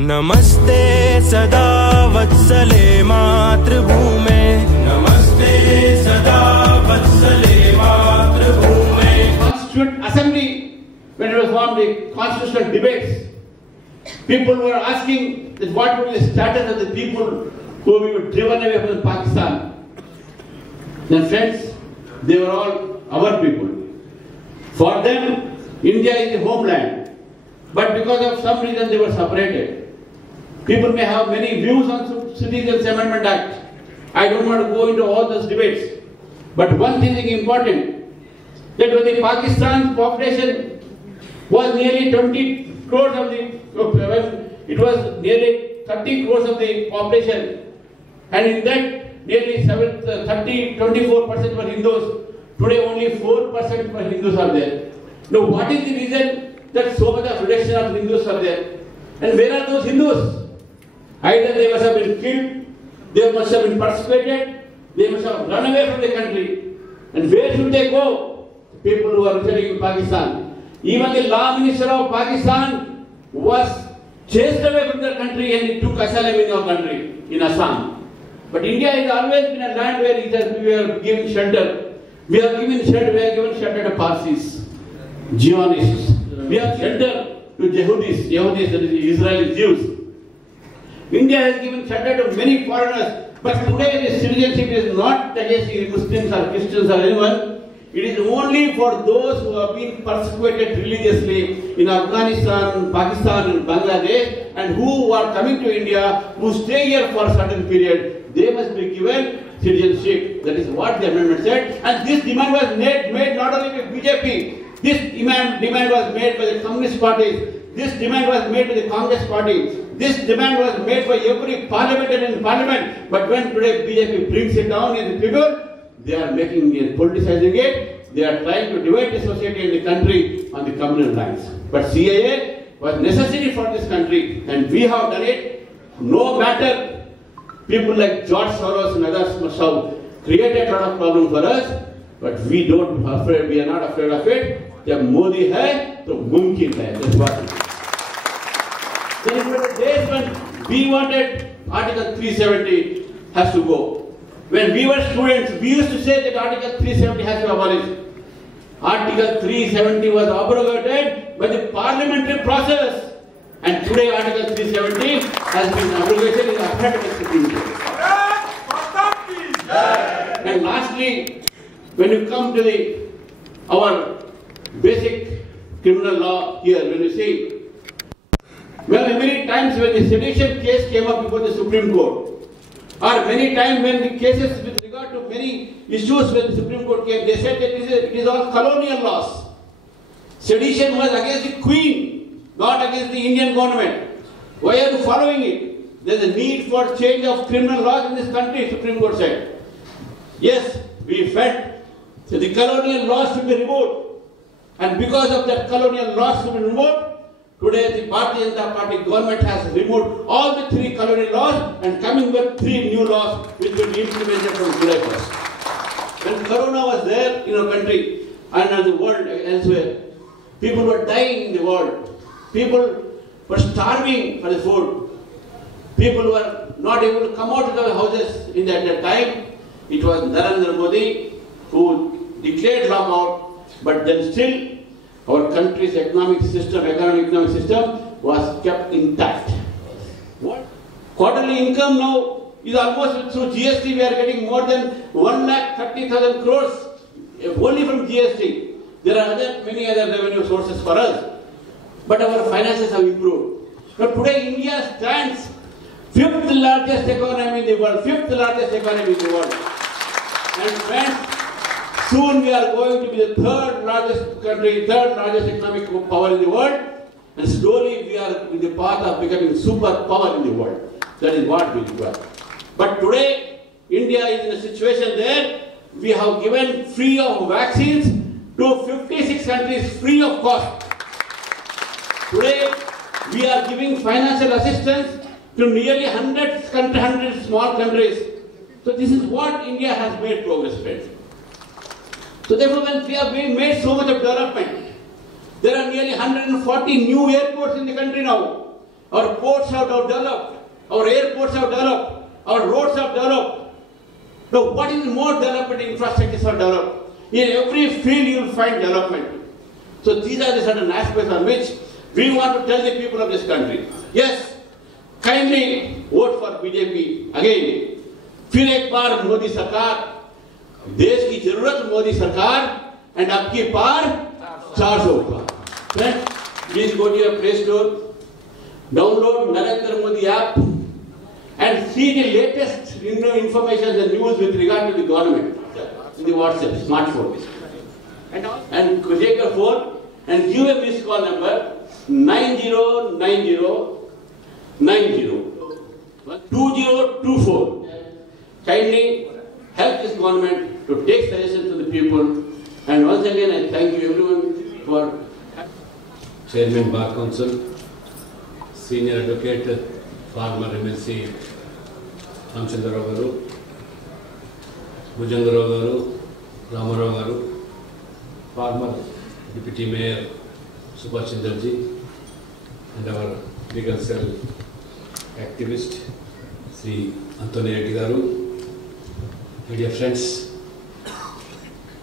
नमस्ते सदा वत्सले मातृभूमे, नमस्ते सदा वत्सले मातृभूमे. Constituent Assembly, when it was formed, the constitutional debates, people were asking that what would be the status of the people who were driven away from Pakistan. Then friends, they were all our people. For them, India is the homeland. But because of some reason, they were separated. People may have many views on Citizens Amendment Act. I don't want to go into all those debates. But one thing is important, that when the Pakistan population was nearly 20 crores of the, when it was nearly 30 crores of the population, and in that nearly 24% were Hindus. Today only 4% were Hindus are there. Now what is the reason that so much of reduction of Hindus are there? And where are those Hindus? Either they must have been killed, they must have been persecuted, they must have run away from the country. And where should they go? People who are residing in Pakistan. Even the law minister of Pakistan was chased away from their country and he took asylum in our country, in Assam. But India has always been a land where we are given shelter. We are given shelter to Parsis, Zionists. We have shelter to Yehudis, that is Israeli Jews. India has given shelter to many foreigners, but today the citizenship is not against Muslims or Christians or anyone. It is only for those who have been persecuted religiously in Afghanistan, Pakistan and Bangladesh, and who are coming to India, who stay here for a certain period. They must be given citizenship. That is what the amendment said. And this demand was made not only by BJP, this demand was made by the Communist parties, this demand was made by the Congress party, this demand was made by every parliamentarian in parliament. But when today BJP brings it down in the figure, they are making it, politicizing it. They are trying to divide the society and the country on the communal lines. But CAA was necessary for this country, and we have done it. No matter people like George Soros and others must have created a lot of problems for us, but we are not afraid of it. जब मोदी है तो मुमकिन है. That's what it is. Then in the days when we wanted Article 370 has to go. When we were students, we used to say that Article 370 has to be abolished. Article 370 was abrogated by the parliamentary process, and today Article 370 has been abrogated in the academic Supreme Court. And lastly, when you come to our basic criminal law here, when you see, well, many times when the sedition case came up before the Supreme Court, or many times when the cases with regard to many issues when the Supreme Court came, they said that it is all colonial laws. Sedition was against the Queen, not against the Indian government. Why are you following it? There is a need for change of criminal laws in this country, Supreme Court said. Yes, we felt that the colonial laws should be removed. And because of that colonial laws to be removed, today the Bharatiya Janata Party government has removed all the 3 colonial laws and coming with 3 new laws which will be implemented from July 1st. When Corona was there in our country and in the world elsewhere, people were dying in the world. People were starving for the food. People were not able to come out of their houses in that time. It was Narendra Modi who declared lockdown. But then still, our country's economic system was kept intact. What? Quarterly income now is almost through GST we are getting more than 1,30,000 crores only from GST. There are many other revenue sources for us. But our finances have improved. But today India stands 5th largest economy in the world. 5th largest economy in the world. And friends, soon we are going to be the 3rd largest country, 3rd largest economic power in the world, and slowly we are in the path of becoming superpower in the world. That is what we require. But today, India is in a situation there, we have given free of vaccines to 56 countries free of cost. Today, we are giving financial assistance to nearly 100 small countries. So this is what India has made progress, friends. So therefore, when we have made so much of development, there are nearly 140 new airports in the country now. our ports have developed, our airports have developed, our roads have developed. Now, what is more development infrastructures are developed? In every field you will find development. So these are the certain aspects on which we want to tell the people of this country. Yes, kindly vote for BJP again. फिर एक बार मोदी सरकार, देश की जरूरत मोदी सरकार, and अब की पार 400 पार. Friends, please go to your Play Store, download Narendra Modi app, and see the latest information and news with regard to the government in the WhatsApp smartphone. And take your phone and give a missed call number 9090 2024. Kindly help this government to take suggestions to the people. And once again, I thank you everyone for Chairman Bar Council, Senior Advocate, Farmer MLC, Ramchandra Garu, Bhujangarao Garu, Ramarao Garu, Farmer Deputy Mayor Subhash Chandraji, and our legal cell activist Sri Anthony Reddy Garu, media friends,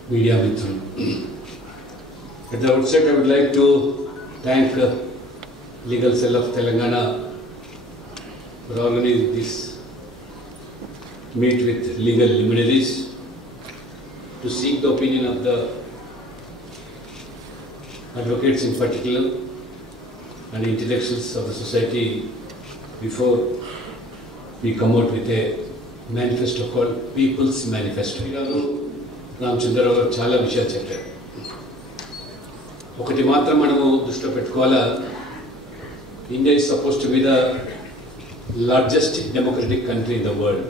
media Mithran. At the outset, I would like to thank Legal Cell of Telangana for organizing this meet with legal luminaries to seek the opinion of the advocates in particular and intellectuals of the society before we come out with a manifesto called People's Manifesto. Ramchandra garu చాలా విషయాలు చెప్పారు. ఒకటి మాత్రం మనము దృష్టిలో పెట్టుకోవాలా, India is supposed to be the largest democratic country in the world.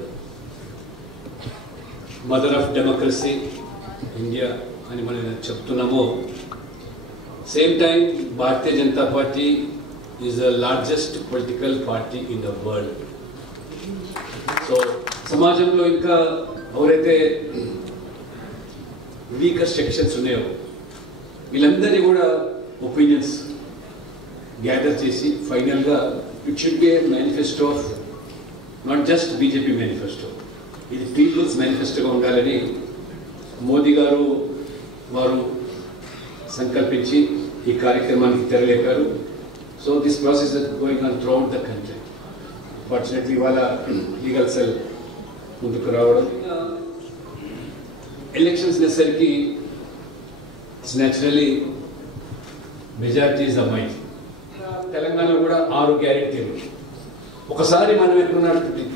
Mother of democracy, India అని మనం చెప్తున్నాము. Same time, Bharatiya Janata Party is the largest political party in the world. So, సమాజంలో ఇంకా ఎవరైతే వీకర్ సెక్షన్స్ ఉన్నాయో వీళ్ళందరినీ కూడా opinions gather చేసి ఫైనల్గా it should be a manifesto of not just BJP manifesto, ఇది పీపుల్స్ మేనిఫెస్టోగా ఉండాలని మోదీ గారు వారు సంకల్పించి ఈ కార్యక్రమానికి తెరలేపారు. So this process is going on throughout the country. Fortunately ఇవాళ లీగల్ సెల్ ముందుకు రావడం, ఎలక్షన్స్ అనేసరికి it's naturally majority is the mind. తెలంగాణలో కూడా 6 గ్యారెంటీలు. ఒకసారి మనం ఎక్కడున్న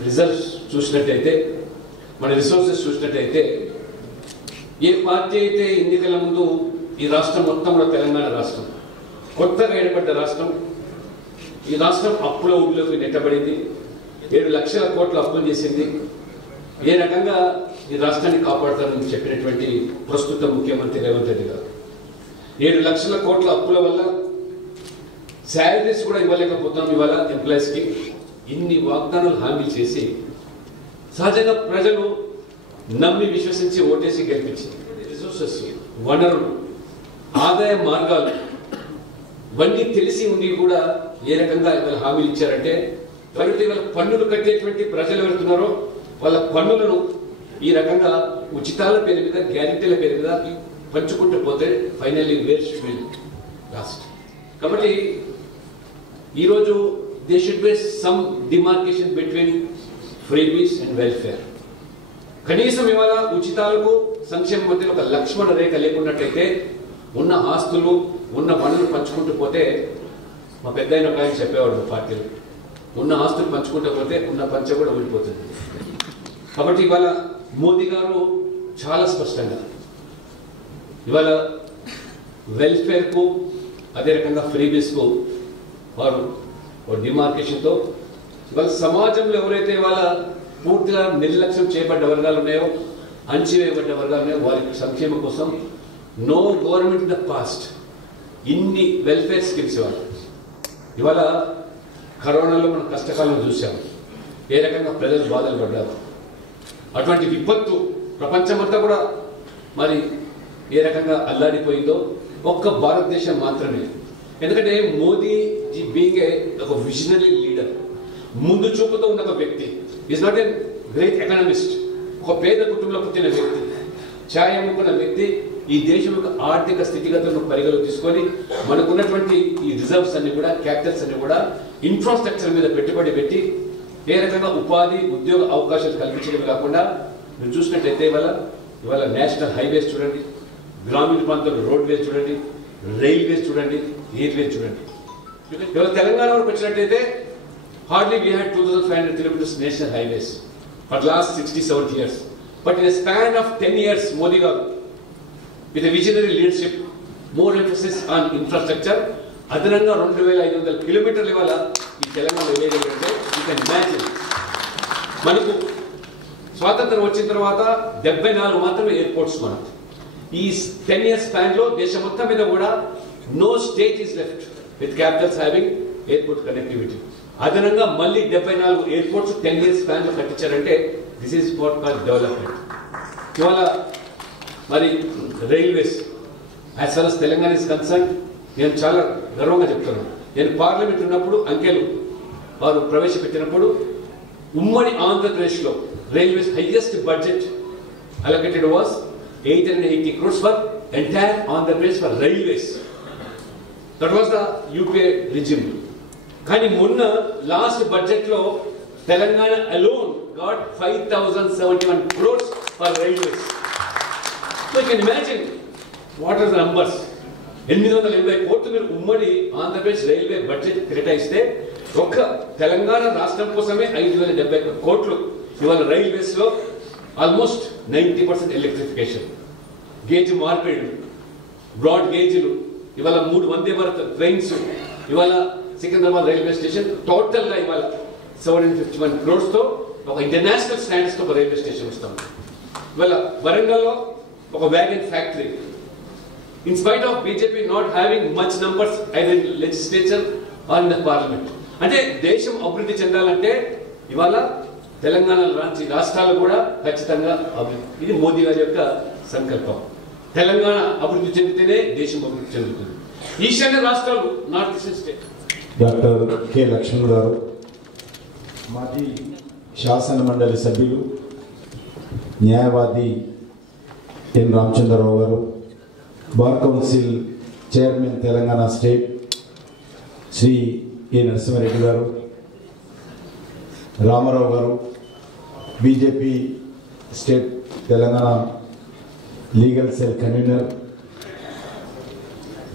రిజల్ట్స్ చూసినట్టయితే, మన రిసోర్సెస్ చూసినట్టయితే, ఏ పార్టీ అయితే ఎన్నికల ముందు ఈ రాష్ట్రం మొత్తం కూడా తెలంగాణ రాష్ట్రం కొత్తగా ఏర్పడ్డ రాష్ట్రం, ఈ రాష్ట్రం అప్పుల ఊళ్ళోకి నెట్టబడింది, 7 లక్షల కోట్ల అప్పులు చేసింది, ఏ రకంగా ఈ రాష్ట్రాన్ని కాపాడుతారని చెప్పినటువంటి ప్రస్తుత ముఖ్యమంత్రి రేవంత్ రెడ్డి గారు 7 లక్షల కోట్ల అప్పుల వల్ల శాలరీస్ కూడా ఇవ్వలేకపోతాం ఇవాళ ఎంప్లాయీస్కి, ఇన్ని వాగ్దానాలు హామీ చేసి సహజంగా ప్రజలు నమ్మి విశ్వసించి ఓటేసి గెలిపించింది. రిసోర్సెస్, వనరులు, ఆదాయ మార్గాలు ఇవన్నీ తెలిసి ఉండి కూడా ఏ రకంగా ఇవాళ హామీలు ఇచ్చారంటే, కాబట్టి ఇవాళ పన్నులు కట్టేటువంటి ప్రజలు వెళ్తున్నారో వాళ్ళ పన్నులను ఈ రకంగా ఉచితాల పేరు మీద, గ్యారెంటీల పేరు మీద పంచుకుంటూ పోతే finally wear should will last. కాబట్టి ఈరోజు they should be some demarcation between freebies and welfare. కనీసం ఇవాళ ఉచితాలకు సంక్షేమ మధ్యలో ఒక లక్ష్మణ రేఖ లేకున్నట్టయితే ఉన్న ఆస్తులు ఉన్న వనరులు పంచుకుంటూ పోతే, మా పెద్ద అయిన ఆయన చెప్పేవాడు పార్టీలు, ఉన్న ఆస్తులు పంచుకుంటూ పోతే ఉన్న పంచ కూడా ఊడిపోతుంది. కాబట్టి ఇవాళ మోదీ గారు చాలా స్పష్టంగా ఇవాళ వెల్ఫేర్కు అదే రకంగా ఫ్రీబీస్కు వారు డిమార్కేషన్తో ఇవాళ సమాజంలో ఎవరైతే ఇవాళ పూర్తిగా నిర్లక్ష్యం చేయబడ్డ వర్గాలు ఉన్నాయో, అణచివేయబడ్డ వర్గాలు ఉన్నాయో, వారికి సంక్షేమం కోసం no government in the past ఇన్ని వెల్ఫేర్ స్కీమ్స్ ఇవాళ కరోనాలో మనం కష్టకాలం చూసాము, ఏ రకంగా ప్రజలు బాధలు పడ్డారు. అటువంటి విపత్తు ప్రపంచమంతా కూడా మరి ఏ రకంగా అల్లాడిపోయిందో, ఒక్క భారతదేశం మాత్రమే ఎందుకంటే మోదీ బీయింగ్ ఒక విజనరీ లీడర్, ముందు చూపుతో ఉన్న ఒక వ్యక్తి, is not a great economist, ఒక పేద కుటుంబంలో పుట్టిన వ్యక్తి, ఛాయ్ అమ్ముకున్న వ్యక్తి ఈ దేశం యొక్క ఆర్థిక స్థితిగతులను పరిగణలోకి తీసుకొని మనకున్నటువంటి ఈ రిజర్వ్స్ అన్ని కూడా, క్యాపిటల్స్ అన్ని కూడా ఇన్ఫ్రాస్ట్రక్చర్ మీద పెట్టుబడి పెట్టి ఏ రకంగా ఉపాధి ఉద్యోగ అవకాశాలు కల్పించడమే కాకుండా మీరు చూసినట్లయితే ఇవాళ నేషనల్ హైవేస్ చూడండి, గ్రామీణ ప్రాంతాల్లో రోడ్వేస్ చూడండి, రైల్వేస్ చూడండి, ఎయిర్వేస్ చూడండి. ఇవాళ తెలంగాణ వరకు వచ్చినట్టయితే hardly we had 2500 kilometers national highways for last 60-70 years. But in a span of 10 years, Modi garu, with a visionary leadership, more emphasis on infrastructure, అదనంగా 2500 kilometers ఇవాళ ఈ తెలంగాణలో వేయగలిగితే యూ కెన్ ఇమాజిన్. మనకు స్వాతంత్రం వచ్చిన తర్వాత 74 మాత్రమే ఎయిర్పోర్ట్స్ మనకు. ఈ 10 years స్పాన్ లో దేశం మొత్తం మీద కూడా no state is left with capitals having airport connectivity. అదనంగా మళ్ళీ 74 ఎయిర్పోర్ట్స్ 10 years స్పాన్ లో కట్టించారంటే this is what call development. ఇవాళ మరి railways as far as Telangana is concern, నేను చాలా గర్వంగా చెప్తున్నాను. నేను పార్లమెంట్ ఉన్నప్పుడు అంకెలు వారు ప్రవేశపెట్టినప్పుడు ఉమ్మడి ఆంధ్రప్రదేశ్లో railways highest budget allocated was 880 crores for entire Andhra Pradesh for railways. That was the UPA regime. కానీ మొన్న లాస్ట్ బడ్జెట్ లో Telangana alone got 5,071 crores for railways. So you can imagine what are the numbers. 880 కోట్లు మీరు ఉమ్మడి ఆంధ్రప్రదేశ్ రైల్వే బడ్జెట్ కేటాయిస్తే ఒక్క తెలంగాణ రాష్ట్రం కోసమే 5,071 కోట్లు. ఇవాళ రైల్వేస్ లో ఆల్మోస్ట్ 90% ఎలక్ట్రిఫికేషన్, గేజ్ మార్పిడి, బ్రాడ్ గేజ్లు, ఇవాళ 3 వందే భారత్ ట్రైన్స్, ఇవాళ సికింద్రాబాద్ రైల్వే స్టేషన్ టోటల్ గా ఇవాళ 751 crores తో ఒక ఇంటర్నేషనల్ స్టాండర్డ్స్ తో ఒక రైల్వే స్టేషన్ వస్తాం. ఇవాళ వరంగల్లో ఒక wagon factory. In spite of BJP not having much numbers either in legislature or in the parliament. అంటే దేశం అభివృద్ధి చెందాలంటే ఇవాళ తెలంగాణ లాంటి రాష్ట్రాలు కూడా ఖచ్చితంగా అభివృద్ధి. ఇది మోదీ గారి యొక్క సంకల్పం. తెలంగాణ అభివృద్ధి చెందితేనే దేశం అభివృద్ధి చెందుతుంది. ఈశాన్య రాష్ట్రాలు, north eastern state. Doctor K Laxman garu, మాజీ శాసన మండలి సభ్యులు, న్యాయవాది N Ramachandrarao garu, bar council chairman Telangana state Shri A Narasimhareddy garu, Ramarao garu, BJP state Telangana legal cell convener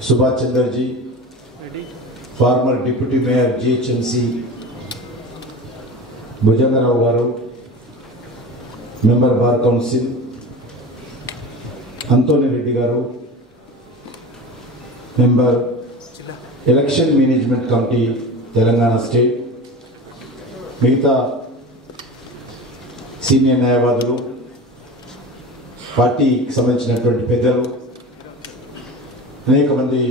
Subhash Chandraji, former deputy mayor GHMC Bhujangarao garu, member bar council Antony Reddy garu, member election management committee Telangana state, మిగతా సీనియర్ న్యాయవాదులు, పార్టీకి సంబంధించినటువంటి పెద్దలు, అనేక మంది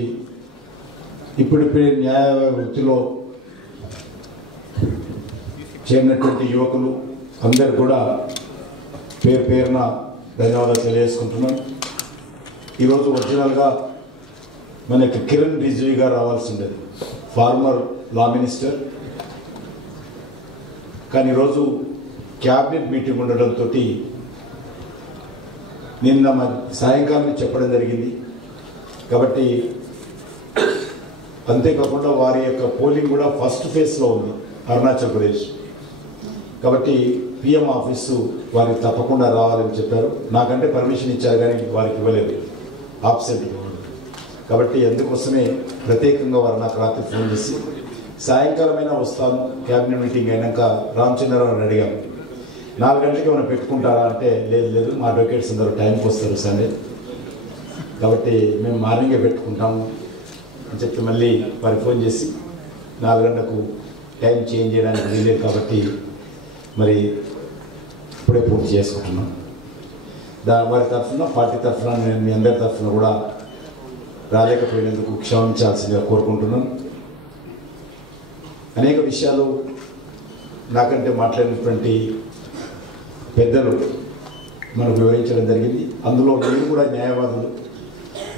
ఇప్పుడిప్పుడే న్యాయ వృత్తిలో చేరినటువంటి యువకులు అందరు కూడా పేరు పేరున ధన్యవాదాలు తెలియజేసుకుంటున్నాను. ఈరోజు ఒరిజినల్గా మనకి కిరణ్ రిజిజు గారు రావాల్సి ఉండేది, ఫార్మర్ లా మినిస్టర్. కానీ ఈరోజు క్యాబినెట్ మీటింగ్ ఉండడంతో నిన్న సాయంకాలం చెప్పడం జరిగింది. కాబట్టి అంతేకాకుండా వారి యొక్క పోలింగ్ కూడా ఫస్ట్ ఫేజ్లో ఉంది అరుణాచల్ ప్రదేశ్. కాబట్టి పిఎం ఆఫీసు వారికి తప్పకుండా రావాలని చెప్పారు. నాకంటే పర్మిషన్ ఇచ్చారు కానీ వారికి ఇవ్వలేదు, ఆబ్సెంట్. కాబట్టి అందుకోసమే ప్రత్యేకంగా వారు నాకు రాత్రి ఫోన్ చేసి సాయంకాలమైనా వస్తాను, క్యాబినెట్ మీటింగ్ అయినాక రామచంద్రరావు అడిగాము 4 గంటలకి ఏమైనా పెట్టుకుంటారా అంటే లేదు మా అడ్వకేట్స్ అందరూ టైంకి వస్తారు సండే, కాబట్టి మేము మార్నింగే పెట్టుకుంటాము అని చెప్పి మళ్ళీ వారికి ఫోన్ చేసి 4 గంటలకు టైం చేంజ్ చేయడానికి వీలేదు కాబట్టి మరి ఇప్పుడే పూర్తి చేసుకుంటున్నాం. వారి తరఫున, పార్టీ తరఫున, నేను మీ అందరి తరఫున కూడా రాలేకపోయినందుకు క్షమించాల్సిందిగా కోరుకుంటున్నాను. అనేక విషయాలు నాకంటే మాట్లాడినటువంటి పెద్దలు మనకు వివరించడం జరిగింది. అందులో మీరు కూడా న్యాయవాదులు,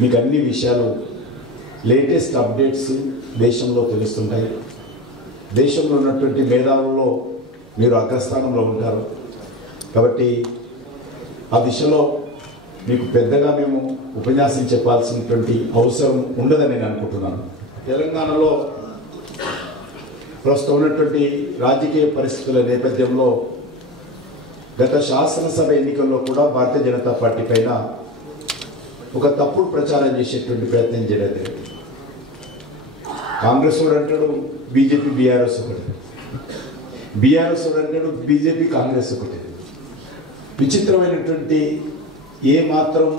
మీకు అన్ని విషయాలు లేటెస్ట్ అప్డేట్స్ దేశంలో తెలుస్తుంటాయి. దేశంలో ఉన్నటువంటి మేధావుల్లో మీరు అగ్రస్థానంలో ఉంటారు. కాబట్టి ఆ దిశలో మీకు పెద్దగా మేము ఉపన్యాసం చెప్పాల్సినటువంటి అవసరం ఉండదని నేను అనుకుంటున్నాను. తెలంగాణలో ప్రస్తుతం ఉన్నటువంటి రాజకీయ పరిస్థితుల నేపథ్యంలో గత శాసనసభ ఎన్నికల్లో కూడా భారతీయ జనతా పార్టీ పైన ఒక తప్పుడు ప్రచారం చేసేటువంటి ప్రయత్నం చేయలేదు. కాంగ్రెస్ వాడు అంటాడు బీజేపీ బీఆర్ఎస్ ఒకటి, బీఆర్ఎస్ వాడు అంటాడు బీజేపీ కాంగ్రెస్ ఒకటి. విచిత్రమైనటువంటి ఏ మాత్రం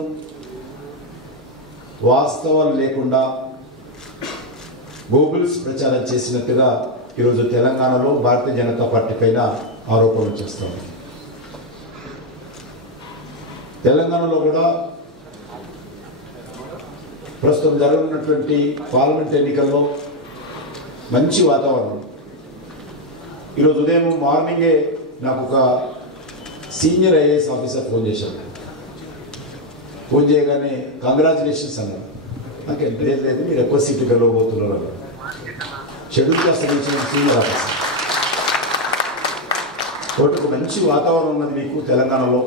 వాస్తవాలు లేకుండా గోబుల్స్ ప్రచారం చేసినట్టుగా ఈరోజు తెలంగాణలో భారతీయ జనతా పార్టీ పైన ఆరోపణలు చేస్తాం. తెలంగాణలో కూడా ప్రస్తుతం జరగనున్నటువంటి పార్లమెంట్ ఎన్నికల్లో మంచి వాతావరణం. ఈరోజు ఉదయం మార్నింగే నాకు ఒక సీనియర్ ఐఏఎస్ ఆఫీసర్ ఫోన్ చేశాడు. ఫోన్ చేయగానే కంగ్రాచులేషన్స్ అన్నారు. నాకు ఇంట్రెస్ట్ లేదు, మీరు ఎక్కువ సీట్లు గెలవబోతున్నారు. షెడ్యూల్ కాస్ట్ ఇచ్చిన సీనియర్ ఆఫీసర్. కాబట్టి ఒక మంచి వాతావరణం ఉన్నది మీకు తెలంగాణలో.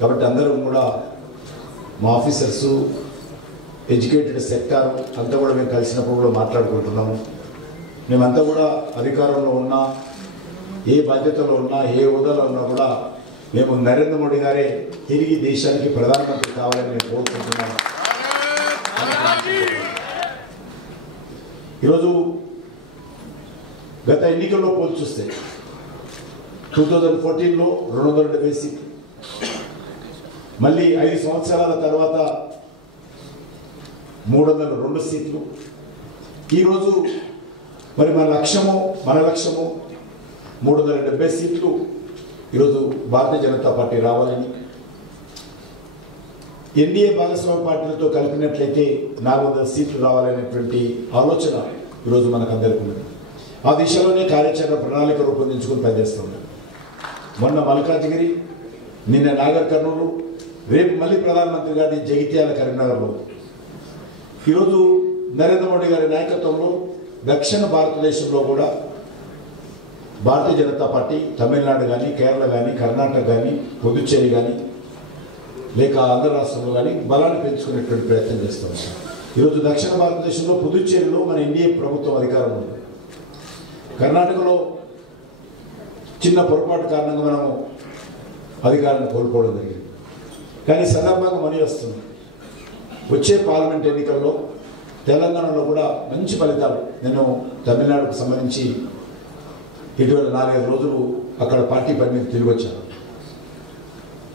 కాబట్టి అందరం కూడా మా ఆఫీసర్సు, ఎడ్యుకేటెడ్ సెక్టార్ అంతా కూడా మేము కలిసినప్పుడు కూడా మాట్లాడుకుంటున్నాము. మేమంతా కూడా అధికారంలో ఉన్నా, ఏ బాధ్యతలో ఉన్నా, ఏ హోదాలో ఉన్నా కూడా మేము నరేంద్ర మోడీ గారే తిరిగి దేశానికి ప్రధానమంత్రి కావాలని మేము కోరుకుంటున్నాము. ఈరోజు గత ఎన్నికల్లో పోల్చి చూస్తే 2014లో 270 సీట్లు, మళ్ళీ 5 సంవత్సరాల తర్వాత 302 సీట్లు. ఈరోజు మరి మన లక్ష్యము 370 సీట్లు ఈరోజు భారతీయ జనతా పార్టీ రావాలని, ఎన్డీఏ భాగస్వామ్య పార్టీలతో కలిపినట్లయితే 400 సీట్లు రావాలనేటువంటి ఆలోచన ఈరోజు మనకు అందరికీ ఉంది. ఆ దిశలోనే కార్యాచరణ ప్రణాళిక రూపొందించుకుని పనిచేస్తున్నాం. మొన్న మల్కాజ్గిరి, నిన్న నాగర్ కర్నూలు, రేపు మళ్ళీ ప్రధానమంత్రి గారి జగిత్యాల కరీంనగర్లో. ఈరోజు నరేంద్ర మోడీ గారి నాయకత్వంలో దక్షిణ భారతదేశంలో కూడా భారతీయ జనతా పార్టీ తమిళనాడు కానీ, కేరళ కానీ, కర్ణాటక కానీ, పుదుచ్చేరి కానీ, లేక ఆంధ్ర రాష్ట్రంలో కానీ బలాన్ని పెంచుకునేటువంటి ప్రయత్నం చేస్తాం. ఈరోజు దక్షిణ భారతదేశంలో పుదుచ్చేరిలో మన ఎన్డీఏ ప్రభుత్వం అధికారం ఉంది. కర్ణాటకలో చిన్న పొరపాటు కారణంగా మనము అధికారాన్ని కోల్పోవడం జరిగింది. కానీ సందర్భంగా మనీ వస్తుంది. వచ్చే పార్లమెంట్ ఎన్నికల్లో తెలంగాణలో కూడా మంచి ఫలితాలు. నేను తమిళనాడుకు సంబంధించి ఇటీవల 4-5 రోజులు అక్కడ పార్టీ పని మీద తిరిగి వచ్చాను.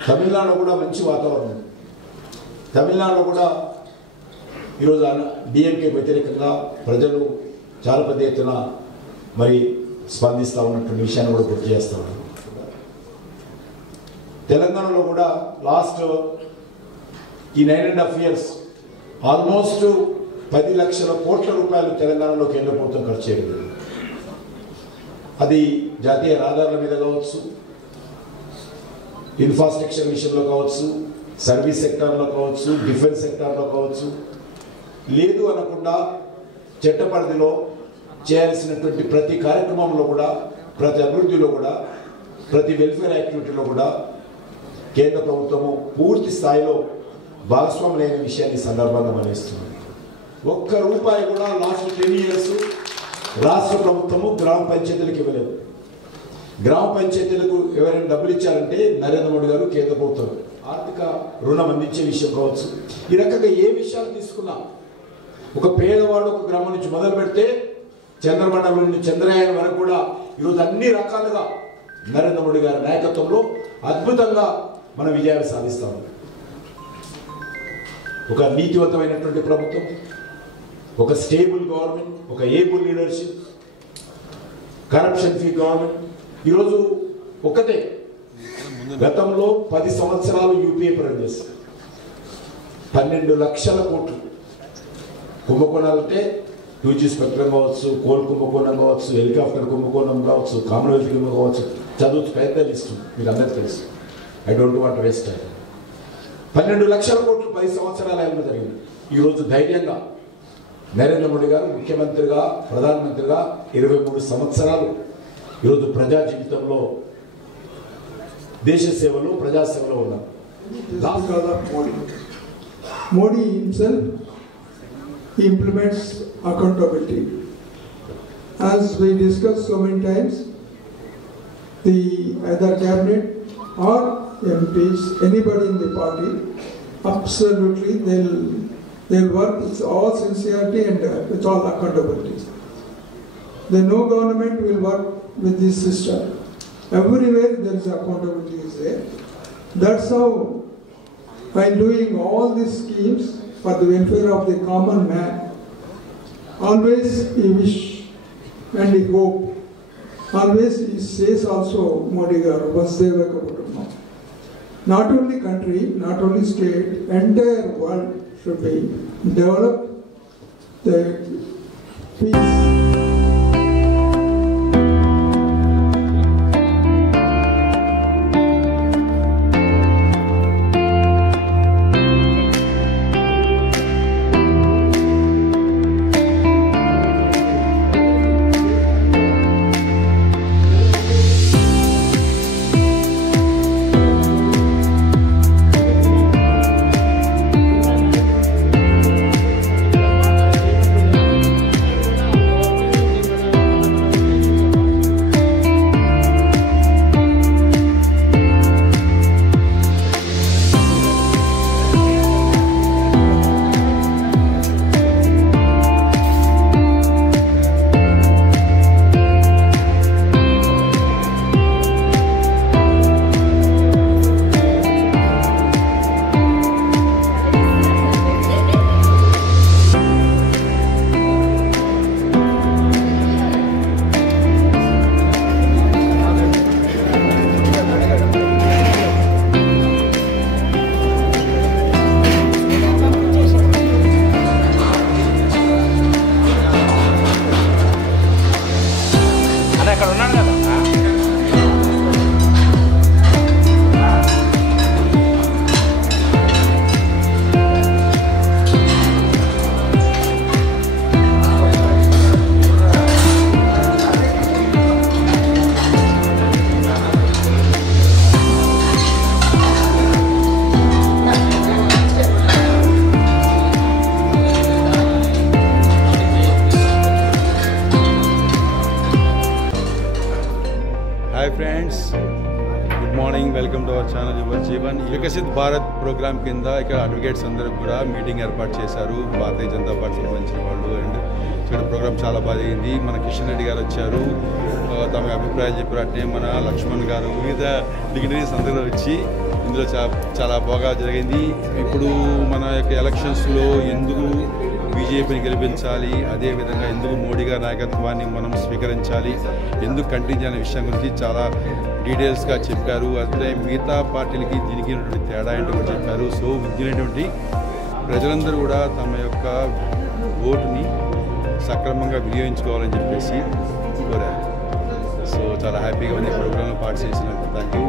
తమిళనాడులో కూడా మంచి వాతావరణం. తమిళనాడులో కూడా ఈరోజు డిఎంకే వ్యతిరేకంగా ప్రజలు చాలా పెద్ద ఎత్తున మరి స్పందిస్తూ ఉన్నటువంటి విషయాన్ని కూడా గుర్తు చేస్తూ ఉన్నాను. తెలంగాణలో కూడా లాస్ట్ ఈ 9.5 years ఆల్మోస్ట్ 10 లక్షల కోట్ల రూపాయలు తెలంగాణలో కేంద్ర ప్రభుత్వం ఖర్చు చేయడం. అది జాతీయ రహదారుల మీద కావచ్చు, ఇన్ఫ్రాస్ట్రక్చర్ విషయంలో కావచ్చు, సర్వీస్ సెక్టార్లో కావచ్చు, డిఫెన్స్ సెక్టార్లో కావచ్చు. లేదు అనకుండా చట్ట పరిధిలో చేయాల్సినటువంటి ప్రతి కార్యక్రమంలో కూడా, ప్రతి అభివృద్ధిలో కూడా, ప్రతి వెల్ఫేర్ యాక్టివిటీలో కూడా కేంద్ర ప్రభుత్వము పూర్తి స్థాయిలో భాగస్వాములైన విషయాన్ని సందర్భంగా మనిస్తుంది. ఒక్క రూపాయి కూడా లాస్ట్ 10 years రాష్ట్ర ప్రభుత్వము గ్రామ పంచాయతీలకు ఇవ్వలేదు. గ్రామ పంచాయతీలకు ఎవరైనా డబ్బులు ఇచ్చారంటే నరేంద్ర మోడీ గారు, కేంద్ర ప్రభుత్వం ఆర్థిక రుణం అందించే విషయం కావచ్చు. ఈ రకంగా ఏ విషయాలు తీసుకున్నా ఒక పేదవాడు ఒక గ్రామం నుంచి మొదలు పెడితే చంద్రమండలం నుండి చంద్రయాన్ వరకు కూడా ఈరోజు అన్ని రకాలుగా నరేంద్ర మోడీ గారి నాయకత్వంలో అద్భుతంగా మన విజయాలు సాధిస్తాము. ఒక నీతివంతమైనటువంటి ప్రభుత్వం, ఒక స్టేబుల్ గవర్నమెంట్, ఒక able leadership, corruption free government. ఈరోజు ఒకటే గతంలో 10 సంవత్సరాలు యూపీఏ పనిచేస్తారు. 12 లక్షల కోట్లు కుంభకోణాలంటే 2G స్పెక్ట్రమ్ కావచ్చు, కోల్ కుంభకోణం కావచ్చు, హెలికాప్టర్ కుంభకోణం కావచ్చు, కామన్వెల్త్ కుంభకోణం కావచ్చు. చదువు పెద్ద లిస్టు మీకు అందరికీ తెలుసు. I don't want waste time. 12 లక్షల కోట్లు 10 సంవత్సరాల ఏమైనా జరిగింది. ఈరోజు ధైర్యంగా నరేంద్ర మోడీ గారు ముఖ్యమంత్రిగా ప్రధానమంత్రిగా 23 సంవత్సరాలు ఈరోజు ప్రజా జీవితంలో దేశ సేవలో ప్రజా సేవలో ఉన్నారు. Because of Modi himself, he implements accountability. As we discussed so many times, the either cabinet or MPs, anybody in the party, absolutely they'll work with all sincerity and with all accountability. The no government will work with this system. Everywhere there is accountability is there. That's how, while doing all these schemes for the welfare of the common man, always he wish and he hope. Always he says also, Modi garu, Vasudhaiva Kutumbakam. Not only country, not only state, entire world should be developed the peace. Hi friends good morning welcome to our channel your Jeevan Viksit Bharat program కింద ఇక్కడ advocates అందరూ కూడా meeting ఏర్పాటు చేశారు Bharatiya Janata party సంబంధించిన వాళ్ళు and ఇక్కడ programme చాలా బాగా అయింది మన కిషన్ రెడ్డి గారు వచ్చారు తమ అభిప్రాయాలు చెప్పారు అట్నే మన లక్ష్మణ్ గారు వివిధ డిగ్నరీస్ అందరూ వచ్చి ఇందులో చాలా బాగా జరిగింది ఇప్పుడు మన యొక్క ఎలక్షన్స్లో ఎందుకు బీజేపీని గెలిపించాలి అదేవిధంగా ఎందుకు మోడీ గారి నాయకత్వాన్ని మనం స్వీకరించాలి ఎందుకు కంటిన్యూ అనే విషయం గురించి చాలా డీటెయిల్స్గా చెప్పారు అదే మిగతా పార్టీలకి దీనికి ఉన్నటువంటి తేడా ఏంటో కూడా చెప్పారు సో విద్యున్నటువంటి ప్రజలందరూ కూడా తమ యొక్క ఓటుని సక్రమంగా వినియోగించుకోవాలని చెప్పేసి కోరారు సో చాలా హ్యాపీగా ఉంది ప్రోగ్రాంలో పార్టిసిపేట్ చేసినందుకు థ్యాంక్ యూ